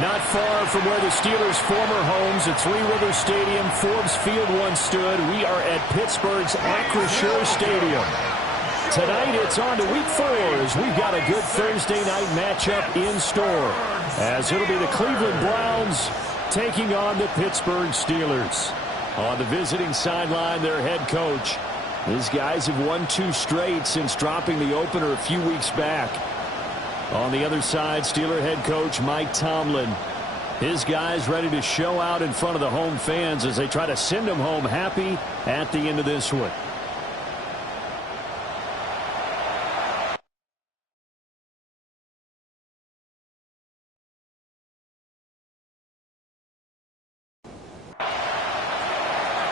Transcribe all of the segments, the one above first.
Not far from where the Steelers' former homes at Three Rivers Stadium, Forbes Field once stood, we are at Pittsburgh's Acrisure Stadium. Tonight it's on to Week 4 as we've got a good Thursday night matchup in store. As it'll be the Cleveland Browns taking on the Pittsburgh Steelers. On the visiting sideline, their head coach. These guys have won 2 straight since dropping the opener a few weeks back. On the other side, Steeler head coach Mike Tomlin. His guys ready to show out in front of the home fans as they try to send them home happy at the end of this one.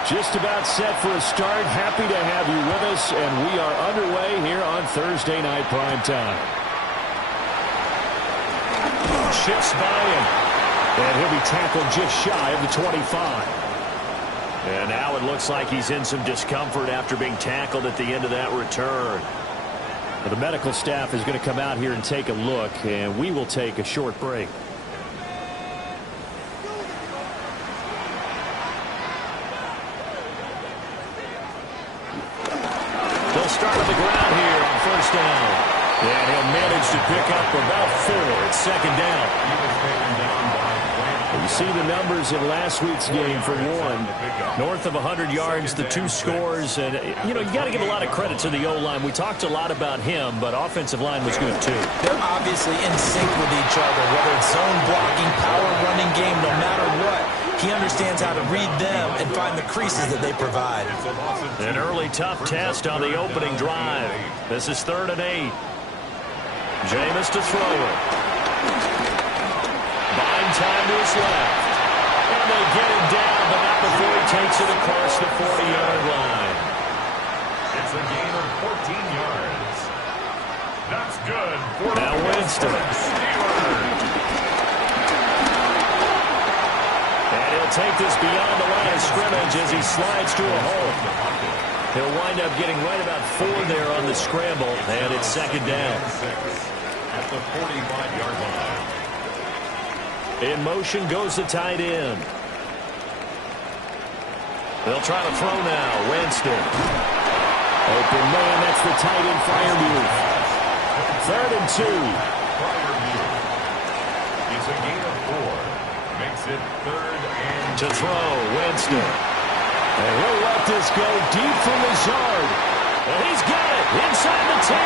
Just about set for a start. Happy to have you with us, and we are underway here on Thursday Night Primetime. Shifts by him, and he'll be tackled just shy of the 25. And now it looks like he's in some discomfort after being tackled at the end of that return. Well, the medical staff is going to come out here and take a look, and we will take a short break. They'll start on the ground here on first down. And he'll manage to pick up about 4 at second down. You see the numbers in last week's game for one. North of 100 yards, the 2 scores. And, you know, you got to give a lot of credit to the O-line. We talked a lot about him, but offensive line was good, too. They're obviously in sync with each other, whether it's zone blocking, power running game, no matter what. He understands how to read them and find the creases that they provide. An early tough test on the opening drive. This is 3rd and 8. Jameis to throw it. Buying time to his left. And they get him down, but not before he takes it across the 40-yard line. It's a gain of 14 yards. That's good. Now Winston. And he'll take this beyond the line of scrimmage as he slides to a hole. He'll wind up getting right about 4 there on the scramble, and it's second down. At the 45-yard line. In motion goes the tight end. They'll try to throw now. Winston. Open man, that's the tight end Freiermuth. 3rd and 2. Freiermuth. It's a gain of 4. Makes it 3rd and 2. To throw, Winston. And he'll let this go deep from Lazard. And he's got it inside the 10.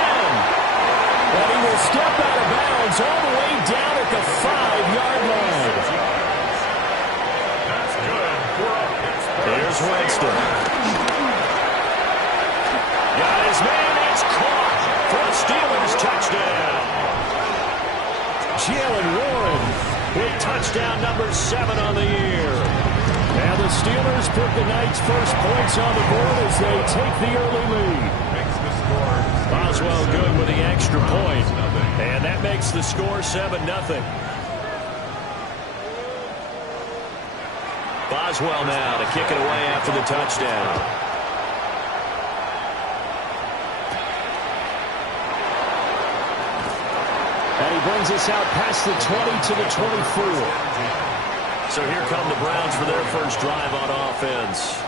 And he will step out of bounds all the way down at the 5-yard line. That's good for a Pittsburgh. Here's Winston. Got his man. It's caught for a Steelers touchdown. Jalen Warren with touchdown number 7 on the year. And the Steelers put the night's first points on the board as they take the early lead. Boswell good with the extra point. And that makes the score 7-0. Boswell now to kick it away after the touchdown. And he brings us out past the 20 to the 24. So here come the Browns for their first drive on offense.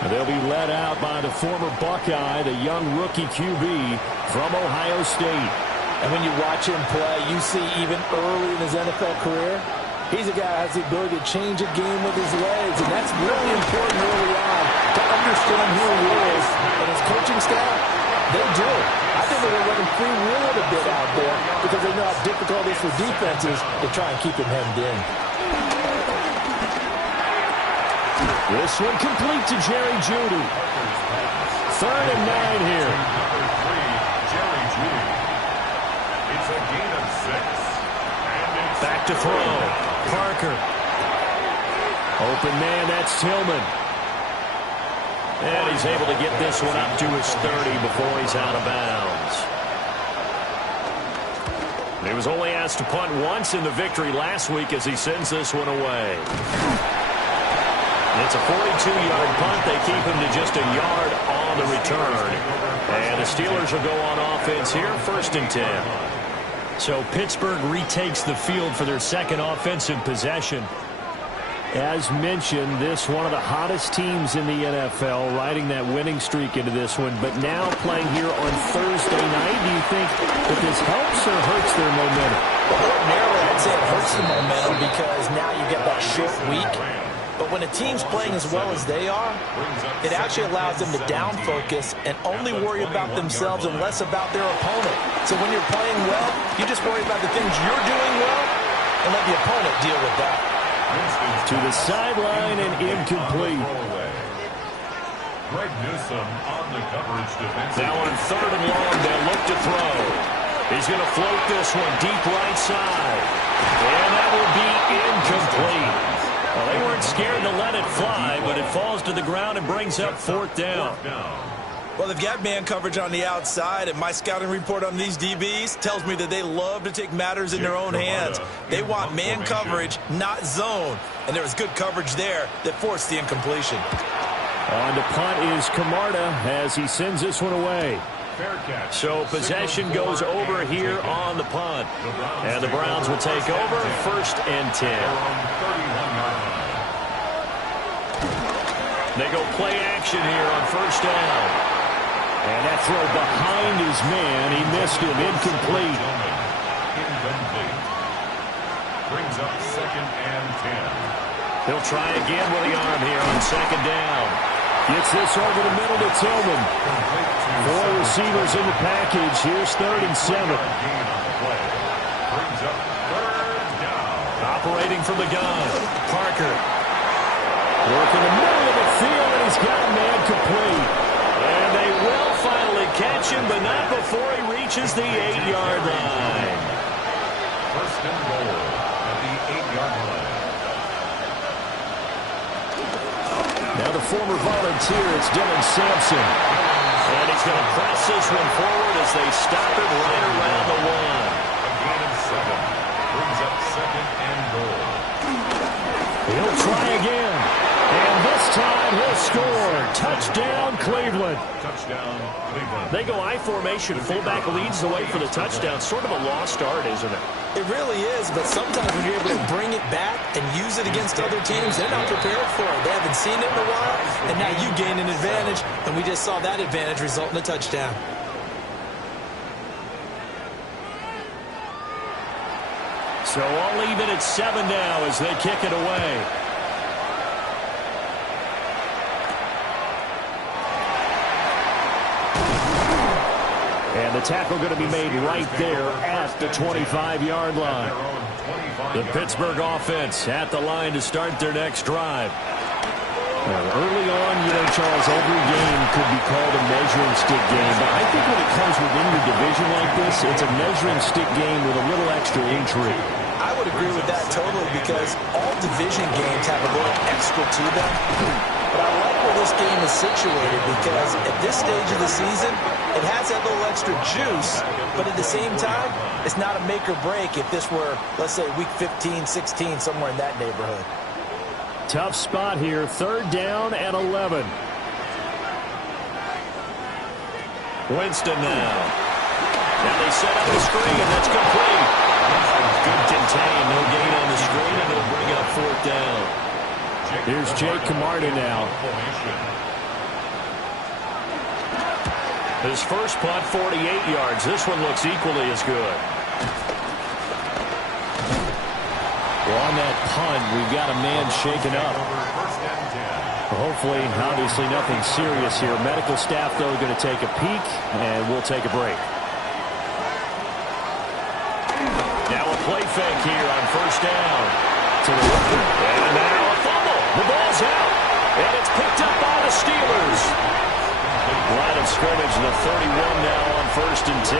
And they'll be led out by the former Buckeye, the young rookie QB from Ohio State. And when you watch him play, you see even early in his NFL career, he's a guy who has the ability to change a game with his legs. And that's really important early on to understand who he is. And his coaching staff, they do. I think they're going to let him free-wheel it a bit out there because they know how difficult it is for defenses to try and keep him hemmed in. This one complete to Jerry Jeudy. 3rd and 9 here. Number 3, Jerry Jeudy. It's a gain of 6. And it's back to throw. Parker. Open man, that's Tillman. And he's able to get this one up to his 30 before he's out of bounds. He was only asked to punt once in the victory last week as he sends this one away. It's a 42-yard punt. They keep him to just a yard on the return. And the Steelers will go on offense here, 1st and 10. So Pittsburgh retakes the field for their second offensive possession. As mentioned, this one of the hottest teams in the NFL, riding that winning streak into this one. But now playing here on Thursday night, do you think that this helps or hurts their momentum? Ordinarily, I'd say it hurts the momentum because now you get that short week. But when a team's playing as well as they are, it actually allows them to down focus and only worry about themselves and less about their opponent. So when you're playing well, you just worry about the things you're doing well and let the opponent deal with that. To the sideline and incomplete. Greg Newsome on the coverage defense. Now on 3rd and long, they'll look to throw. He's going to float this one deep right side. And that will be incomplete. Well, they weren't scared to let it fly, but it falls to the ground and brings up 4th down. Well, they've got man coverage on the outside, and my scouting report on these DBs tells me that they love to take matters in their own hands. They want man coverage, not zone. And there was good coverage there that forced the incompletion. On to punt is Camarda as he sends this one away. So possession goes over here on the punt. And the Browns will take over 1st and 10. They go play action here on 1st down. And that throw behind his man. He missed him. Incomplete. Brings up 2nd and 10. He'll try again with the arm here on 2nd down. Gets this over the middle to Tillman. 4 receivers in the package. Here's 3rd and 7. Brings up 3rd down. Operating from the gun. Parker. Working the middle of the field, and he's got a man complete. And they will finally catch him, but not before he reaches the 8-yard line. 1st and goal at the 8-yard line. Now the former volunteer, it's Dylan Sampson. And he's going to press this one forward as they stop it right around the 1. A gain of 7. Brings up 2nd and goal. He'll try again. And this time he'll score. Touchdown, Cleveland. Touchdown, Cleveland. They go I formation. Fullback leads the way for the touchdown. Sort of a lost art, isn't it? It really is, but sometimes when you're able to bring it back and use it against other teams, they're not prepared for it. They haven't seen it in a while, and now you gain an advantage, and we just saw that advantage result in a touchdown. So all even at 7 now as they kick it away. And the tackle going to be made right there at the 25-yard line. The Pittsburgh offense at the line to start their next drive. Well, early on, Charles, every game could be called a measuring stick game. But I think when it comes within your division like this, it's a measuring stick game with a little extra intrigue. I would agree with that totally because all division games have a little extra to them. But I like where this game is situated because at this stage of the season, it has that little extra juice, but at the same time, it's not a make or break if this were, let's say, week 15, 16, somewhere in that neighborhood. Tough spot here, 3rd down and 11. Winston now. Now they set up the screen, and that's complete. Good contain, no gain on the screen, and it'll bring up 4th down. Here's Jake Camarda now. His first punt, 48 yards. This one looks equally as good. Well, on that punt, we've got a man shaken up. Hopefully, obviously, nothing serious here. Medical staff, though, going to take a peek, and we'll take a break. Now a play fake here on 1st down. To the left. And now a fumble. The ball's out. And it's picked up by the Steelers. Line of scrimmage, the 31 now on 1st and 10.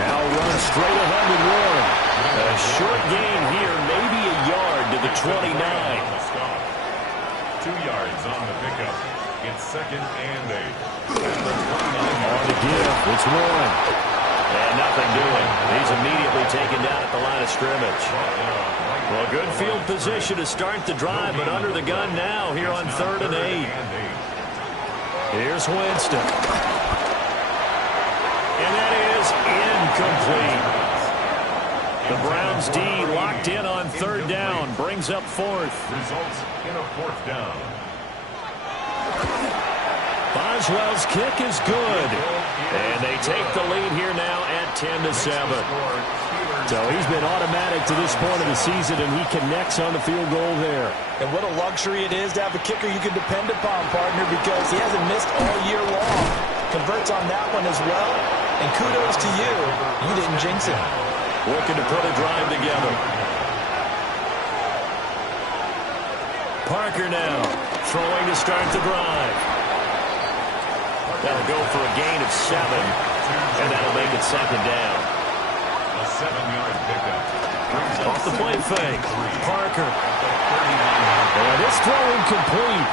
Now run straight ahead with Warren. A short gain here, maybe a yard to the 29. 2 yards on the pickup. It's 2nd and 8. On the give, it's Warren. And nothing doing. He's immediately taken down at the line of scrimmage. Well, good field position to start the drive, but under the gun now here on 3rd and 8. Here's Winston. And that is incomplete. The Browns' D locked in on third down. Brings up fourth. Results in a fourth down. Boswell's kick is good. And they take the lead here now at 10-7. So he's been automatic to this point of the season, and he connects on the field goal there. And what a luxury it is to have a kicker you can depend upon, partner, because he hasn't missed all year long. Converts on that one as well. And kudos to you. You didn't jinx him. Looking to put a drive together. Parker now throwing to start the drive. That'll go for a gain of 7, and that'll make it second down. A 7-yard pickup. Off the play fake. Parker. And this throw incomplete.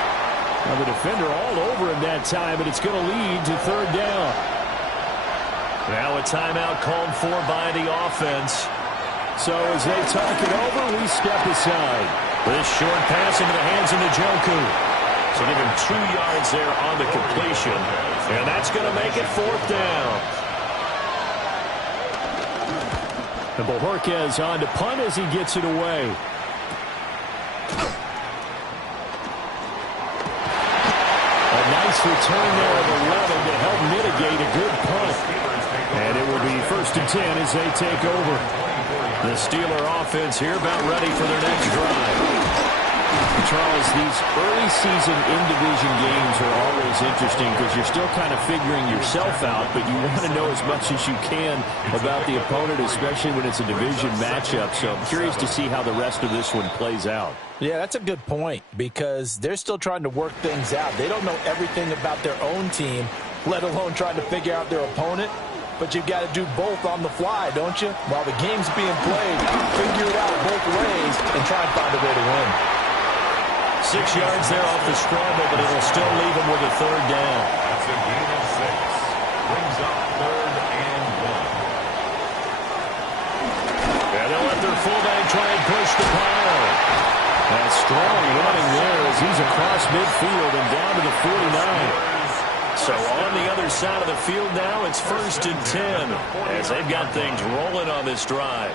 Now the defender all over him that time, and it's going to lead to third down. Now a timeout called for by the offense. So as they talk it over, we step aside. This short pass into the hands of Njoku. So give him 2 yards there on the completion. And that's going to make it fourth down. And Bojorquez on to punt as he gets it away. A nice return there of 11 to help mitigate a good punt. And it will be 1st and 10 as they take over. The Steeler offense here about ready for their next drive. Charles, these early season in-division games are always interesting because you're still kind of figuring yourself out, but you want to know as much as you can about the opponent, especially when it's a division matchup. So I'm curious to see how the rest of this one plays out. Yeah, that's a good point because they're still trying to work things out. They don't know everything about their own team, let alone trying to figure out their opponent. But you've got to do both on the fly, don't you? While the game's being played, figure it out both ways and try and find a way to win. 6 yards there off the scramble, but it'll still leave him with a third down. That's a gain of 6. Brings up 3rd and 1. And they'll let their fullback try and push the pile. That's strong running there as he's across midfield and down to the 49. So on the other side of the field now, it's 1st and 10 as they've got things rolling on this drive.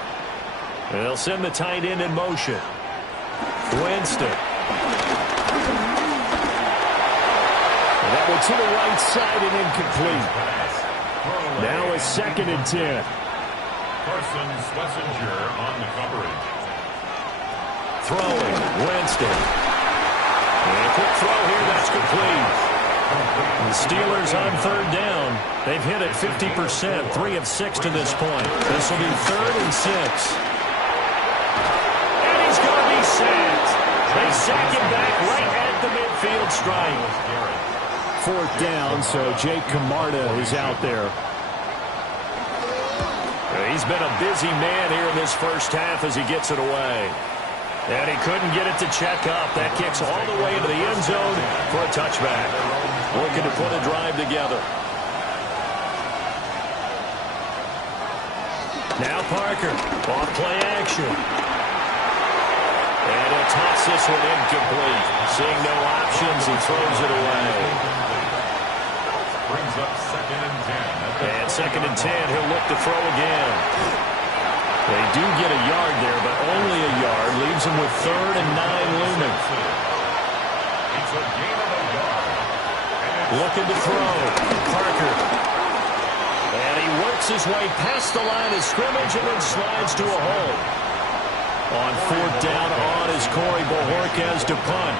And they'll send the tight end in motion. Winston. And that one to the right side and incomplete. Now a 2nd and 10. Carson Schlesinger on the coverage. Throwing. Winston. And a quick throw here. That's complete. The Steelers on third down. They've hit it 50%, 3 of 6 to this point. This will be 3rd and 6. And he's going to be sacked. They sack him back right at the midfield stripe. 4th down, so Jake Camarda is out there. He's been a busy man here in this first half as he gets it away. And he couldn't get it to check up. That kicks all the way into the end zone for a touchback. Looking to put a drive together. Now Parker, off play action. And he'll toss this one incomplete. Seeing no options, he throws it away. Brings up 2nd and 10. And 2nd and 10, he'll look to throw again. They do get a yard there, but only a yard. Leaves him with 3rd and 9 looming. It's a gain of a yard. Looking to throw. Parker. And he works his way past the line of scrimmage and then slides to a hole. On 4th down on is Corey Bojorquez to punt.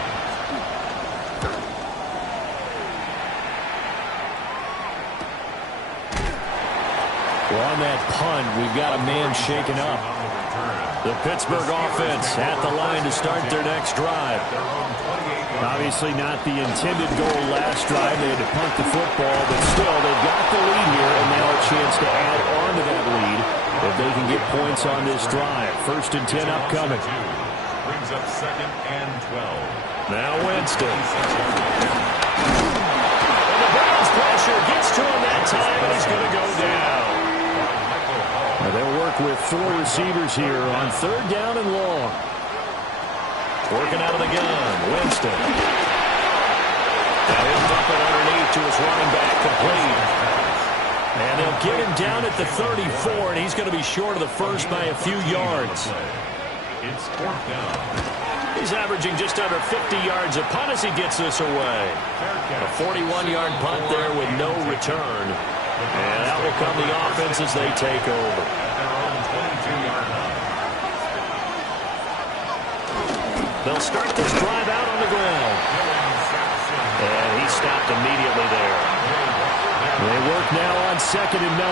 Well, on that punt, we've got a man shaken up. The Pittsburgh offense at the line to start their next drive. Obviously not the intended goal last drive. They had to punt the football, but still, they've got the lead here, and now a chance to add on to that lead if they can get points on this drive. 1st and 10 upcoming. Brings up 2nd and 12. Now Winston. And the Browns pressure gets to him that time, and he's going to go down. Now they'll work with 4 receivers here on 3rd down and long. Working out of the gun, Winston. Now he'll dump it underneath to his running back, complete. And they'll get him down at the 34, and he's going to be short of the first by a few yards. It's 4th down. He's averaging just under 50 yards a punt as he gets this away. A 41-yard punt there with no return. And out will come the offense as they take over. Their own 22-yard line. They'll start this drive out on the ground. And he stopped immediately there. They work now on 2nd and 9.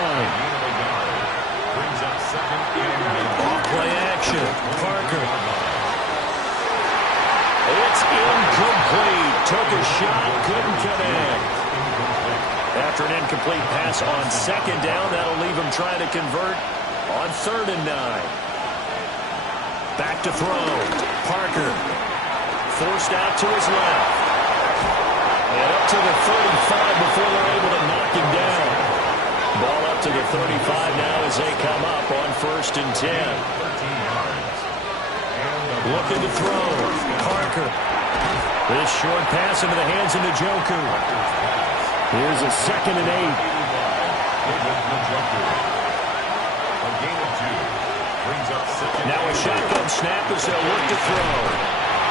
Brings up 2nd and 9. Off-play action. Parker. It's incomplete. Took a shot, couldn't connect. After an incomplete pass on 2nd down, that'll leave him trying to convert on 3rd and 9. Back to throw. Parker. Forced out to his left. And up to the 35 before they're able to knock him down. Ball up to the 35 now as they come up on 1st and 10. 13 yards. Looking to throw. Parker. This short pass into the hands of Njoku. Here's a 2nd and 8. A gain of 2. Brings up 2nd. Now a shotgun snap as they'll look to throw.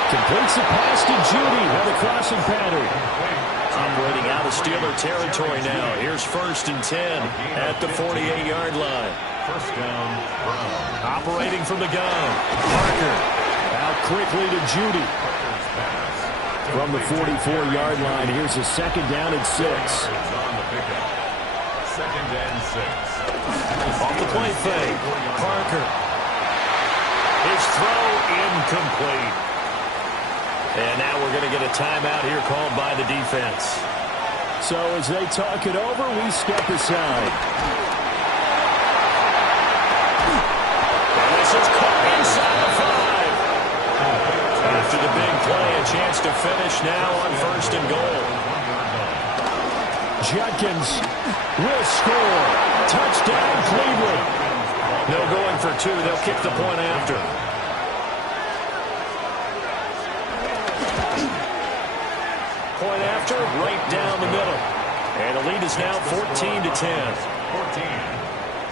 Completes the pass to Judy on the crossing pattern. Operating out of Steeler territory now. Here's 1st and 10 at the 48-yard line. 1st down, Brown. Operating from the gun. Parker out quickly to Judy. From the 44-yard line, here's a 2nd down and 6. On the pickup. 2nd and 6. Off the play fake. Parker. His throw incomplete. And now we're going to get a timeout here called by the defense. So as they talk it over, we step aside. And this is caught inside the 5. After the big play, a chance to finish now on 1st and goal. Judkins will score. Touchdown, Cleveland. No going for 2. They'll kick the point after. Point after, right down the middle. And the lead is now 14-10. 14.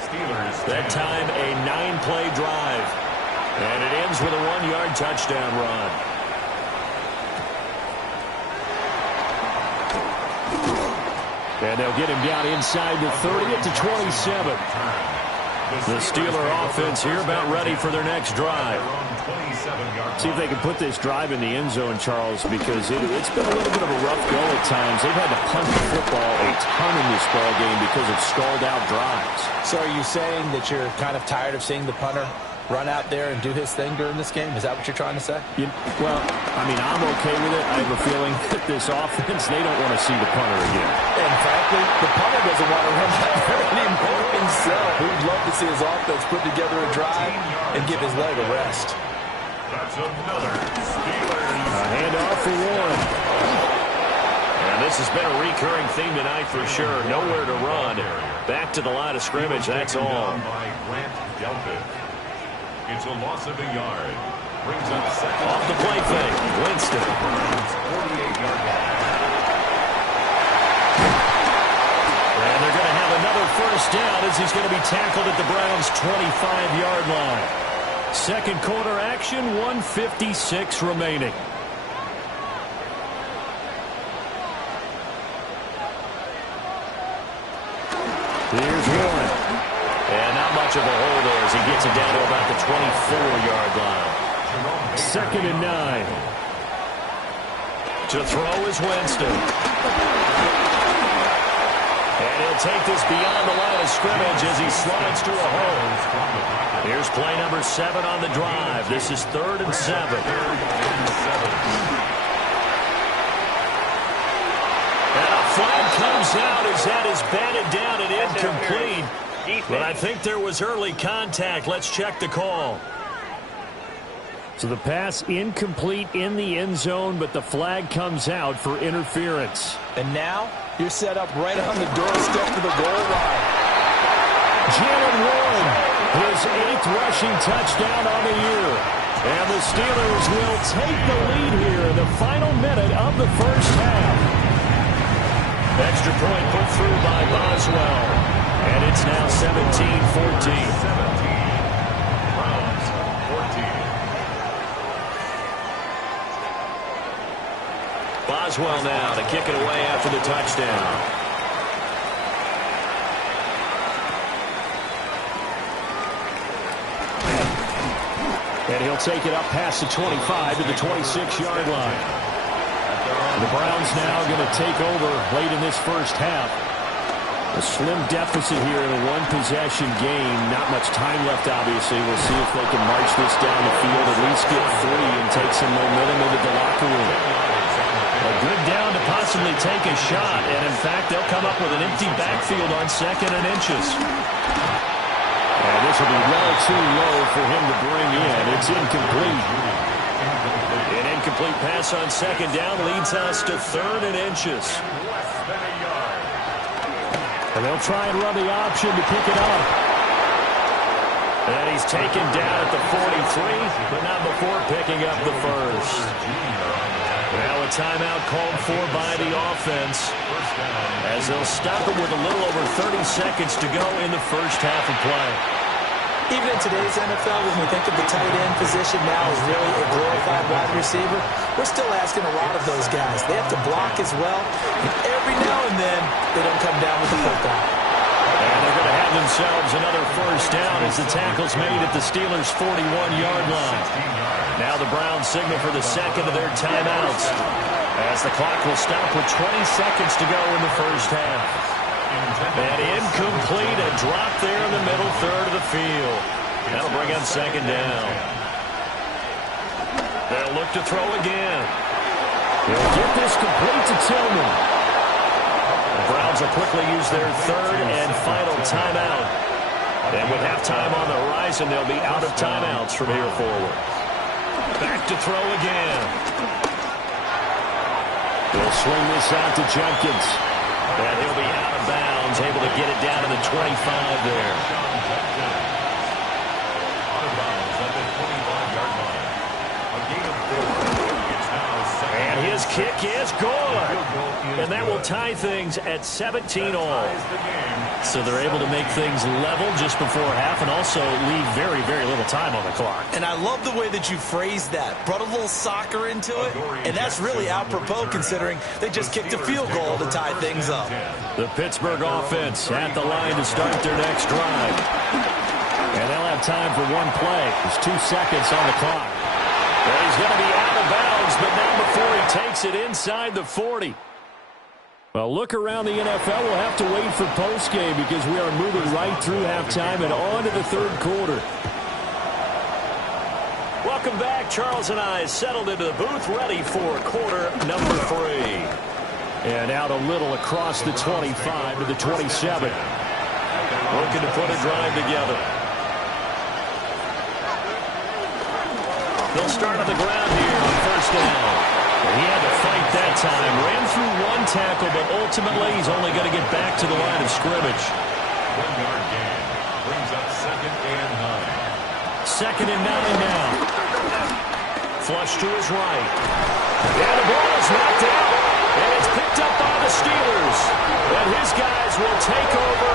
Steelers. That time a 9-play drive. And it ends with a 1-yard touchdown run. And they'll get him down inside the 30 to 27. The Steeler offense here about ready for their next drive. See if they can put this drive in the end zone, Charles, because it's been a little bit of a rough go at times. They've had to punt the football a ton in this ball game because of stalled-out drives. So are you saying that you're kind of tired of seeing the punter run out there and do his thing during this game? Is that what you're trying to say? Well, I mean, I'm okay with it. I have a feeling that this offense, they don't want to see the punter again. And frankly, the punter doesn't want to run out there anymore himself. We'd love to see his offense put together a drive and give his leg a rest. That's another Steelers. A handoff for Warren. And this has been a recurring theme tonight for sure. Nowhere to run. Back to the line of scrimmage, that's all. By Grant Delpit. It's a loss of a yard. Brings up 2nd. Off the play fake. Winston. 48-yard line. And they're going to have another 1st down as he's going to be tackled at the Browns' 25-yard line. Second quarter action, 1:56 remaining. Here's Warren. And not much of a hole there as he gets it down to about the 24-yard line. 2nd and 9. To throw is Winston. And he'll take this beyond the line of scrimmage as he slides to a hole. Here's play number 7 on the drive. This is 3rd and 7. And a flag comes out as that is batted down and incomplete. But I think there was early contact. Let's check the call. So the pass incomplete in the end zone, but the flag comes out for interference. And now you're set up right on the doorstep to the goal line. Jalen Warren, his 8th rushing touchdown on the year. And the Steelers will take the lead here in the final minute of the first half. Extra point put through by Boswell. And it's now 17-14. 17. Browns 14. Boswell now to kick it away after the touchdown. And he'll take it up past the 25 to the 26-yard line. The Browns now going to take over late in this first half. A slim deficit here in a one-possession game. Not much time left, obviously. We'll see if they can march this down the field, at least get 3 and take some momentum into the locker room. A good down to possibly take a shot, and in fact, they'll come up with an empty backfield on 2nd and inches. And this will be well too low for him to bring in. It's incomplete. An incomplete pass on 2nd down leads us to 3rd and inches. And they'll try and run the option to pick it up. And he's taken down at the 43, but not before picking up the first. Now a timeout called for by the offense, as they'll stop it with a little over 30 seconds to go in the first half of play. Even in today's NFL, when we think of the tight end position now as really a glorified wide receiver, we're still asking a lot of those guys. They have to block as well. And every now and then, they don't come down with the football. And they're going to have themselves another first down as the tackle's made at the Steelers' 41-yard line. Now the Browns signal for the second of their timeouts, as the clock will stop with 20 seconds to go in the first half. And incomplete, a drop there in the middle third of the field. That'll bring up 2nd down. They'll look to throw again. They'll get this complete to Tillman. The Browns will quickly use their 3rd and final timeout. And with halftime on the horizon, they'll be out of timeouts from here forward. Back to throw again. They'll swing this out to Jenkins. And he'll be out of bounds, able to get it down to the 25 there. And his kick is good. And that will tie things at 17 all. So they're able to make things level just before half and also leave very, very little time on the clock. And I love the way that you phrased that. Brought a little soccer into it, and that's really apropos considering they just kicked a field goal to tie things up. The Pittsburgh offense at the line to start their next drive. And they'll have time for one play. There's 2 seconds on the clock. And he's going to be out of bounds, but not before he takes it inside the 40. Well, look around the NFL. We'll have to wait for postgame because we are moving right through halftime and on to the third quarter. Welcome back. Charles and I settled into the booth, ready for quarter number 3. And out a little across the 25 to the 27. Looking to put a drive together. They'll start on the ground here on first down. He had to fight that time. Ran through 1 tackle, but ultimately he's only going to get back to the line of scrimmage. 1-yard gain. Brings up 2nd and 9. 2nd and 9 now. Flush to his right. And the ball is knocked out. And it's picked up by the Steelers. And his guys will take over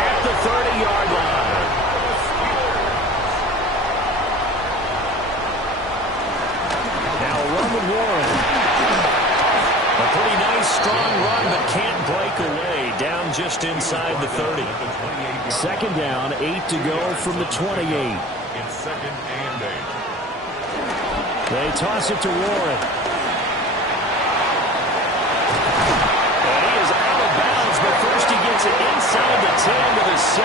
at the 30-yard line. Now run with Warren. A pretty nice, strong run, but can't break away. Down just inside the 30. 2nd down, 8 to go from the 28. It's 2nd and 8. They toss it to Warren. And he is out of bounds, but first he gets it inside the 10 to the 7.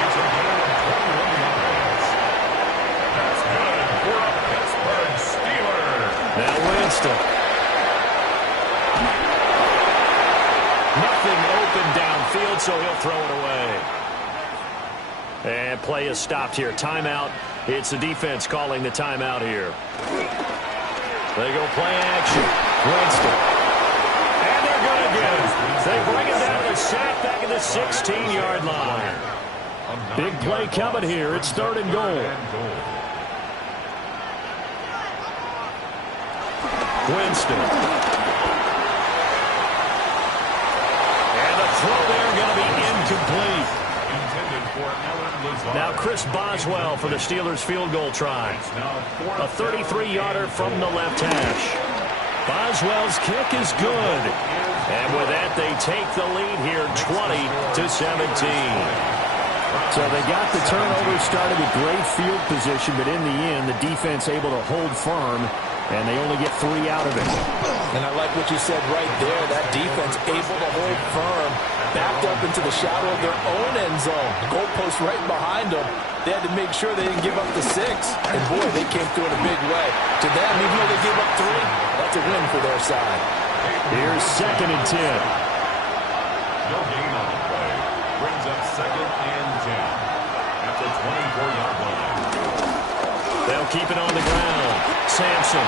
It's a gain of 21 yards. That's good for a Pittsburgh Steelers. Now Winston. Nothing open downfield, so he'll throw it away. And play is stopped here. Timeout. It's the defense calling the timeout here. They go play action. Winston. And they're going to get it. They bring it down to the sack back at the 16-yard line. Big play coming here. It's 3rd and goal. Winston. Now Chris Boswell for the Steelers field goal try. A 33-yarder from the left hash. Boswell's kick is good. And with that, they take the lead here 20-17. So they got the turnover started with great field position, but in the end, the defense able to hold firm, and they only get 3 out of it. And I like what you said right there. That defense able to hold firm, backed up into the shadow of their own end zone. The goalpost right behind them. They had to make sure they didn't give up the 6. And, boy, they came through in a big way. To them, even though they gave up 3, that's a win for their side. Here's 2nd and 10. No gain on the play. Brings up 2nd and 10 at the 24-yard line. They'll keep it on the ground. Sampson.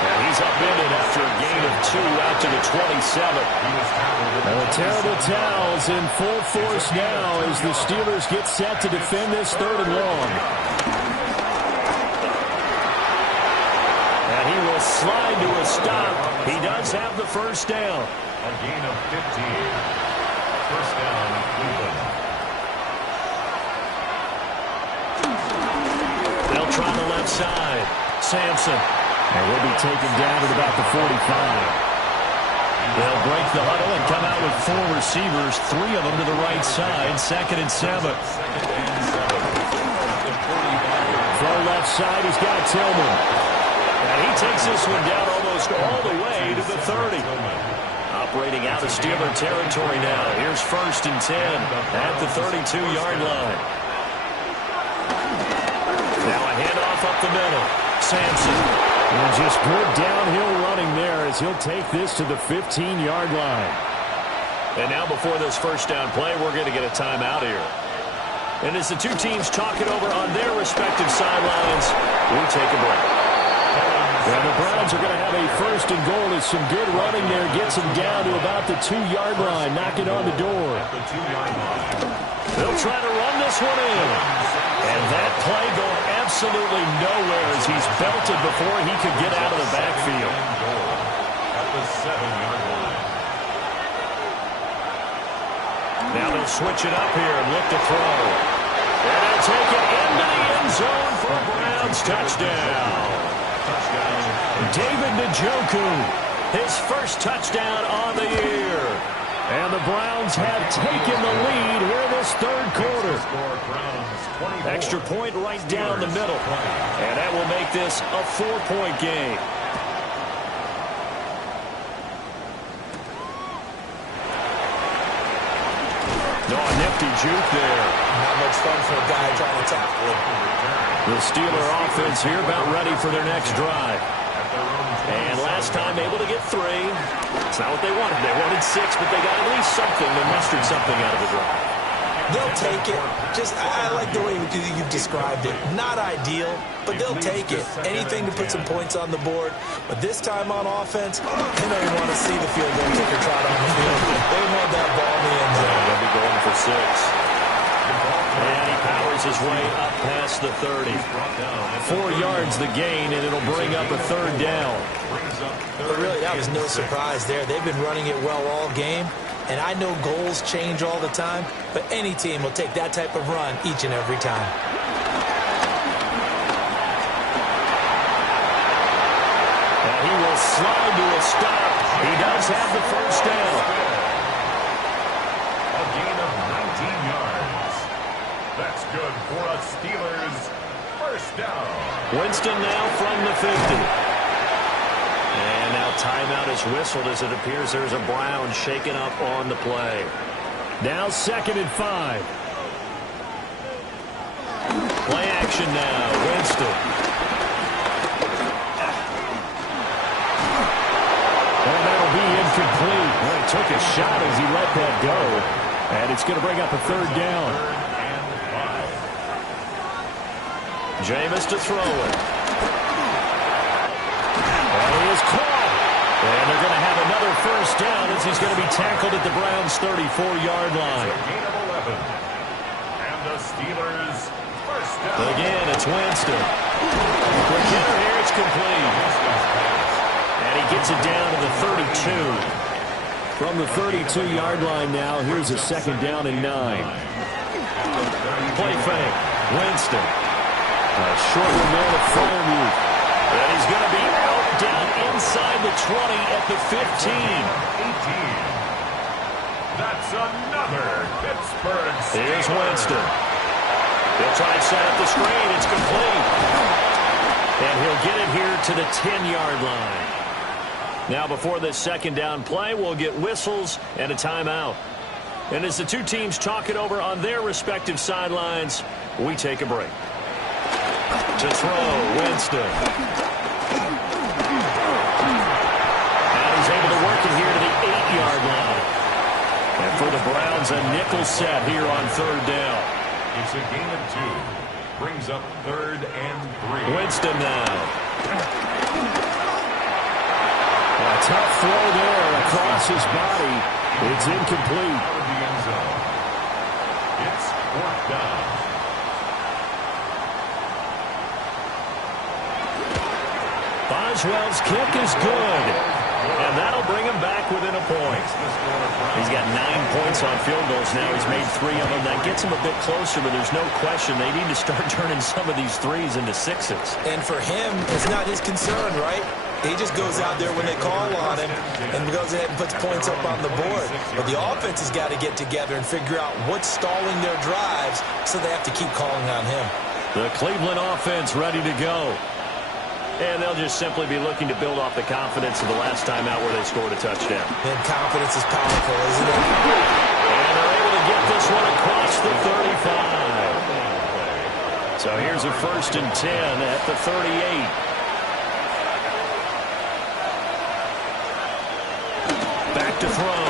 And he's upended after a gain of 2 out to the 27. The terrible towels in full force now as the Steelers get set to defend this 3rd and long. And he will slide to a stop. He does have the first down. A gain of 15. First down, Cleveland. They'll try the left side. Sampson. And will be taken down at about the 45. They'll break the huddle and come out with 4 receivers, 3 of them to the right side. 2nd and 7. From left side, he's got Tillman. And he takes this one down almost all the way to the 30. Operating out of Steeler territory now. Here's 1st and 10 at the 32-yard line. Now a handoff up the middle. Sampson. And just good downhill running there as he'll take this to the 15-yard line. And now before this first down play, we're going to get a timeout here. And as the two teams talk it over on their respective sidelines, we take a break. And the Browns are going to have a 1st and goal as some good running there gets them down to about the 2-yard line, knocking on the door. They'll try to run this one in. And that play going absolutely nowhere as he's belted before he could get out of the backfield. At the 7-yard line. Now they'll switch it up here and look to throw. And they'll take it into the end zone for a Browns touchdown. David Njoku, his first touchdown on the year. And the Browns have taken the lead here in this 3rd quarter. Extra point right down the middle. And that will make this a 4-point game. No, a nifty juke there. Not much fun for a guy trying to tackle it. The Steeler offense here about ready for their next drive. And last time able to get 3. It's not what they wanted. They wanted 6, but they got at least something. They mustered something out of the drive. They'll take it. I like the way you described it. Not ideal, but they'll take it. Anything to put some points on the board. But this time on offense, they don't even want to see the field goal kicker trot on the field. They want that ball in the end zone. They'll be going for 6. And he powers his way up past the 30. 4 yards the gain, and it'll bring up a 3rd down. But really, that was no surprise there. They've been running it well all game. And I know goals change all the time, but any team will take that type of run each and every time. And he will slide to a stop. He does have the first down. A gain of 19 yards. That's good for a Steelers first down. Winston now from the 50. And now timeout is whistled as it appears there's a Brown shaken up on the play. Now 2nd and 5. Play action now. Winston. And that'll be incomplete. Well, he took a shot as he let that go. And it's going to bring up a 3rd down. Jameis to throw it. And he is caught. And they're going to have another first down as he's going to be tackled at the Browns' 34-yard line. Gain of 11. And the Steelers first down. Again, it's Winston. Quick hitter here, it's complete. And he gets it down to the 32. From the 32-yard line now, here's a 2nd down and 9. Play fake. Winston. A short one there to Freiermuth. And he's going to be out down inside the 20 at the 15. 18. That's another Pittsburgh steal. Here's Winston. He'll try and set up the screen. It's complete. And he'll get it here to the 10-yard line. Now, before this second down play, we'll get whistles and a timeout. And as the two teams talk it over on their respective sidelines, we take a break. To throw, Winston. And he's able to work it here to the 8-yard line. And for the Browns, a nickel set here on third down. It's a gain of 2. Brings up 3rd and 3. Winston now. A tough throw there across his body. It's incomplete. Out of the end zone. It's 4th down. Boswell's kick is good. And that'll bring him back within a point. He's got 9 points on field goals now. He's made 3 of them. That gets him a bit closer, but there's no question they need to start turning some of these threes into sixes. And for him, it's not his concern, right? He just goes out there when they call on him and goes ahead and puts points up on the board. But the offense has got to get together and figure out what's stalling their drives, so they have to keep calling on him. The Cleveland offense ready to go. And they'll just simply be looking to build off the confidence of the last time out where they scored a touchdown. And confidence is powerful, isn't it? And they're able to get this one across the 35. So here's a 1st and 10 at the 38. Back to throw.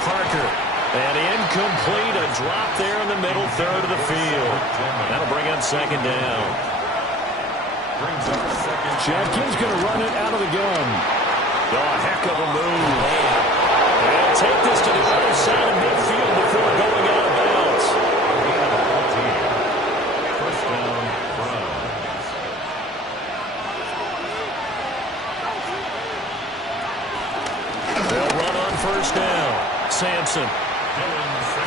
Parker. And incomplete. A drop there in the middle third of the field. That'll bring up second down. Brings up second. Jenkins going to run it out of the gun. Oh, a heck of a move. And take this to the other side of midfield before going out of bounds. First down, Browns. They'll run on first down. Sampson.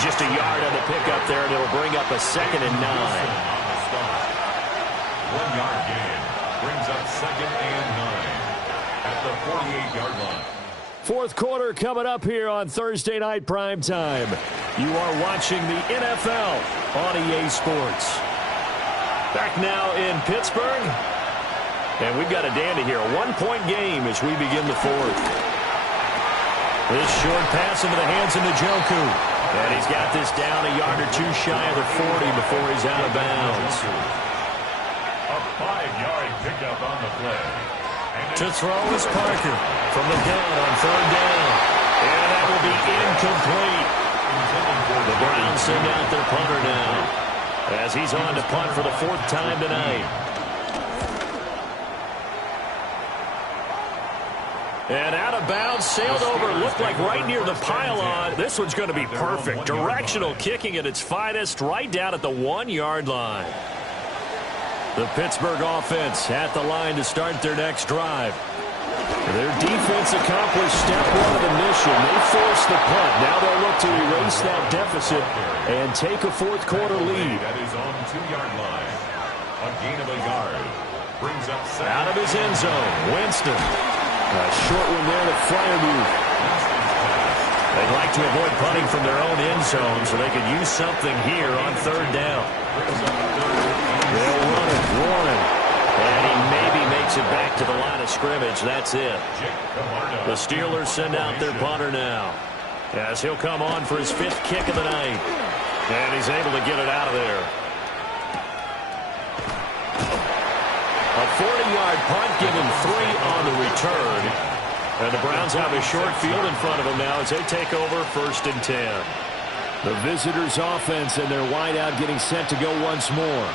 Just a yard on the pickup there, and it'll bring up a 2nd and 9. 1-yard gain. Brings up 2nd and 9 at the 48-yard line. Fourth quarter coming up here on Thursday Night Primetime. You are watching the NFL on EA Sports. Back now in Pittsburgh. And we've got a dandy here. A 1-point game as we begin the fourth. This short pass into the hands of Njoku. And he's got this down a yard or two shy of the 40 before he's out of bounds. A 5-yard pickup on the play. To throw is Parker from the gun on third down. And that will be incomplete. The Browns send out their punter now as he's on to punt for the 4th time tonight. And out of bounds, sailed over, looked like right near the pylon. This one's going to be perfect. Directional kicking at its finest, right down at the 1-yard line. The Pittsburgh offense at the line to start their next drive. Their defense accomplished step 1 of the mission. They forced the punt. Now they'll look to erase that deficit and take a fourth quarter lead. That is on 2-yard line. A gain of a yard. Brings up second. Out of his end zone, Winston. A short one there to Freiermuth. They'd like to avoid punting from their own end zone so they could use something here on third down. They'll run it, Warren. And he maybe makes it back to the line of scrimmage. That's it. The Steelers send out their punter now, as he'll come on for his 5th kick of the night. And he's able to get it out of there. A 40-yard punt, given 3 on the return. And the Browns have a short field in front of them now as they take over 1st and 10. The visitors' offense and their wideout getting set to go once more.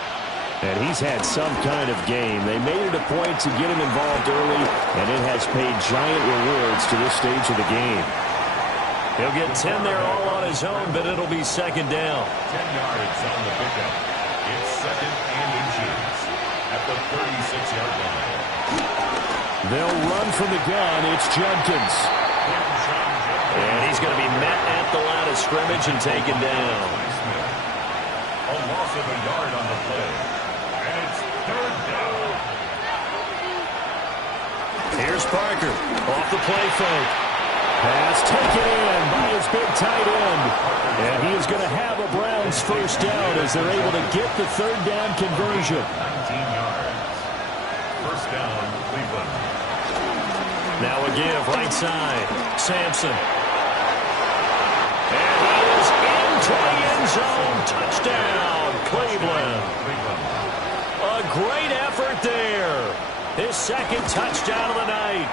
And he's had some kind of game. They made it a point to get him involved early, and it has paid giant rewards to this stage of the game. He'll get 10 there all on his own, but it'll be second down. 10 yards on the pickup. It's 2nd and inches at the 36-yard line. They'll run from the gun. It's Jenkins. And he's going to be met at the line of scrimmage and taken down. A loss of a yard on the play. And it's third down. Here's Parker off the play fake. Pass taken in by his big tight end. And he is going to have a Browns first down as they're able to get the third down conversion. 19 yards. First down, Cleveland. Now a give right side. Sampson. And he is into the end zone. Touchdown, Cleveland. A great effort there. His second touchdown of the night.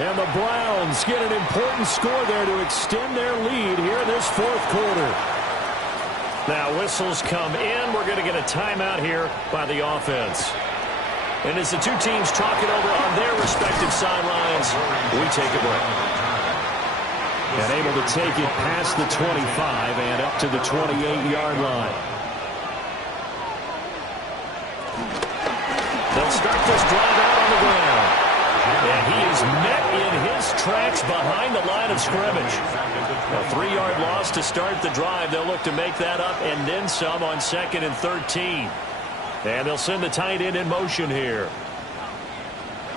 And the Browns get an important score there to extend their lead here in this fourth quarter. Now whistles come in. We're going to get a timeout here by the offense. And as the two teams talk it over on their respective sidelines, we take a break. And able to take it past the 25 and up to the 28-yard line. They'll start this drive out on the ground. And he is met in his tracks behind the line of scrimmage. A 3-yard loss to start the drive. They'll look to make that up and then some on 2nd and 13. And they'll send the tight end in motion here.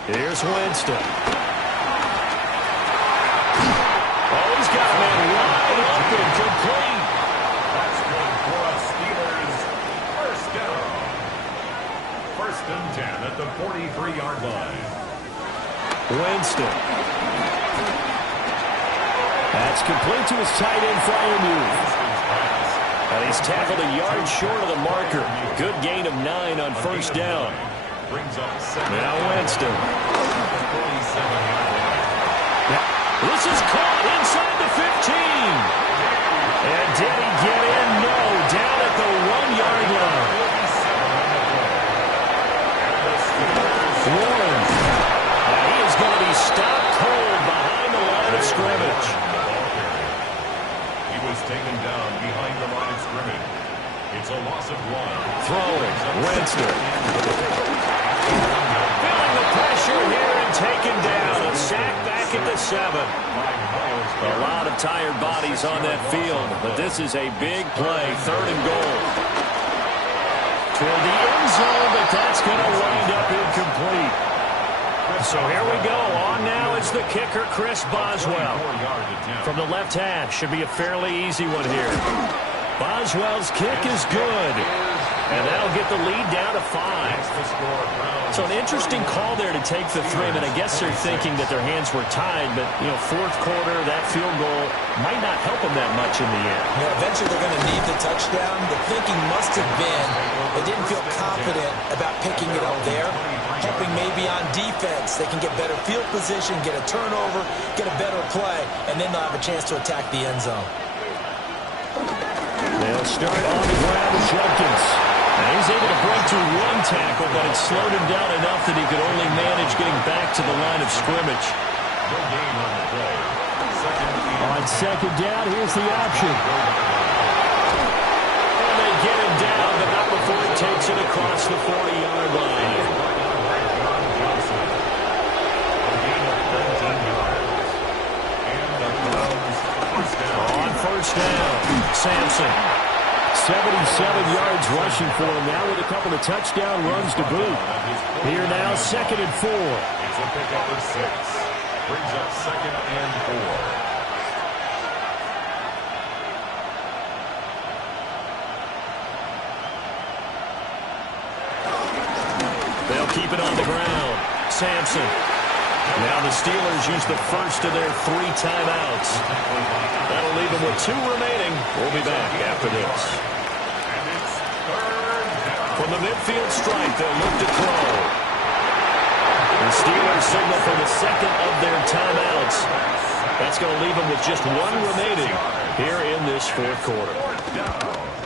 Here's Winston. Oh, he's got a man wide open, complete. That's good for us, Steelers. First down. First and 10 at the 43-yard line. Winston. That's complete to his tight end, Fryermuth. And he's tackled a yard short of the marker. Good gain of 9 on first down. Now Winston. This is caught inside the 15. And did he get in? No. Down at the 1-yard line. Warren. And he is going to be stopped cold behind the line of scrimmage. He was taken down behind the line of scrimmage. It's a loss of 1. Throwing. Winston. Feeling the pressure here and taken down. A sack back at the 7. A lot of tired bodies on that field, but this is a big play. 3rd and goal. Toward the end zone, but that's going to wind up incomplete. So here we go. On now is the kicker, Chris Boswell. From the left half. Should be a fairly easy one here. Boswell's kick is good. And that'll get the lead down to 5. So an interesting call there to take the 3. And I guess they're thinking that their hands were tied. But, you know, fourth quarter, that field goal might not help them that much in the end. Yeah, eventually they're going to need the touchdown. The thinking must have been they didn't feel confident about picking it up there. Hoping maybe on defense they can get better field position, get a turnover, get a better play, and then they'll have a chance to attack the end zone. They'll start on the ground with Jenkins. And he's able to break through 1 tackle, but it slowed him down enough that he could only manage getting back to the line of scrimmage. No gain on the play. On 2nd down, here's the option. And they get him down, but not before he takes it across the 40-yard line. On first down, Sampson. 77 yards rushing for him now with a couple of touchdown runs to boot. Here now, 2nd and 4. It's a pickup of 6. Brings up 2nd and 4. They'll keep it on the ground. Sampson. Now the Steelers use the first of their 3 timeouts. That'll leave them with 2 remaining. We'll be back after this. From the midfield stripe, they'll look to throw. The Steelers signal for the 2nd of their timeouts. That's going to leave them with just 1 remaining here in this fourth quarter.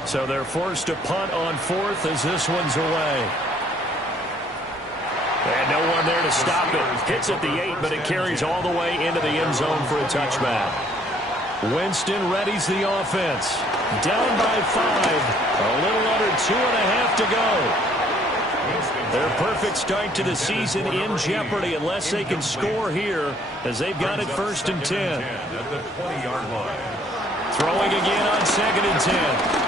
So they're forced to punt on 4th as this one's away. And no one there to stop it. Hits at the 8, but it carries all the way into the end zone for a touchback. Winston readies the offense. Down by 5. A little under 2.5 to go. Their perfect start to the season in jeopardy unless they can score here as they've got it 1st and 10. At the 20-yard line. Throwing again on 2nd and 10.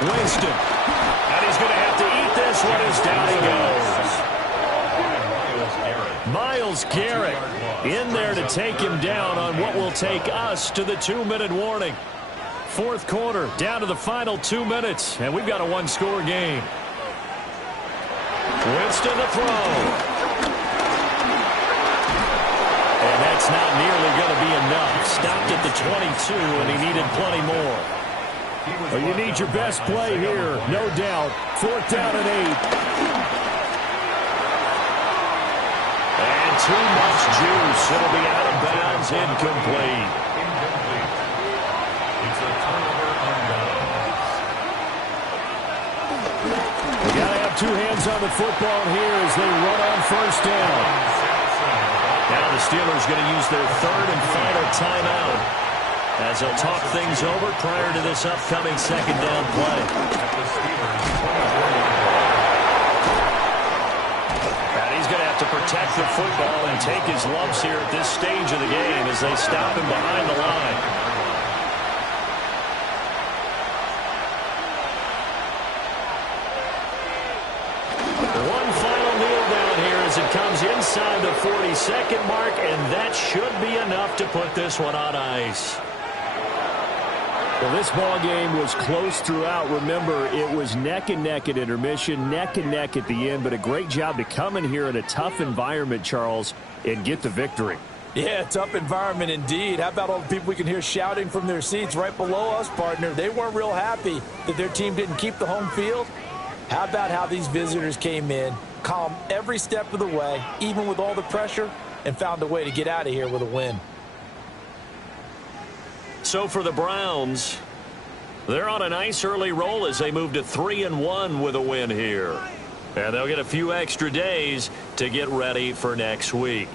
Winston. And he's going this one is down he goes. Myles Garrett in there to take him down on what will take us to the 2-minute warning. Fourth quarter, down to the final 2 minutes, and we've got a one-score game. Winston to throw. And that's not nearly going to be enough. Stopped at the 22, and he needed plenty more. Well, you need your best play here, no doubt. Fourth down and 8. And too much juice. It'll be out of bounds, incomplete. It's a turnover on downs. We got to have two hands on the football here as they run on first down. Now the Steelers going to use their third and final timeout as they'll talk things over prior to this upcoming second down play. And he's going to have to protect the football and take his lumps here at this stage of the game as they stop him behind the line. One final kneel down here as it comes inside the 40-second mark, and that should be enough to put this one on ice. Well, this ball game was close throughout. Remember, it was neck and neck at intermission, neck and neck at the end, but a great job to come in here in a tough environment, Charles, and get the victory. Yeah, tough environment indeed. How about all the people we can hear shouting from their seats right below us, partner? They weren't real happy that their team didn't keep the home field. How about how these visitors came in, calm every step of the way, even with all the pressure, and found a way to get out of here with a win. So for the Browns, they're on a nice early roll as they move to 3-1 with a win here. And they'll get a few extra days to get ready for next week.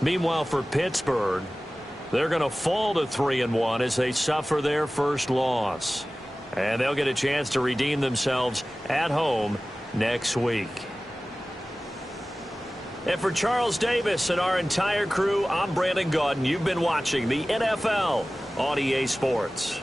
Meanwhile, for Pittsburgh, they're going to fall to 3-1 as they suffer their first loss. And they'll get a chance to redeem themselves at home next week. And for Charles Davis and our entire crew, I'm Brandon Gaudin. You've been watching the NFL on EA Sports.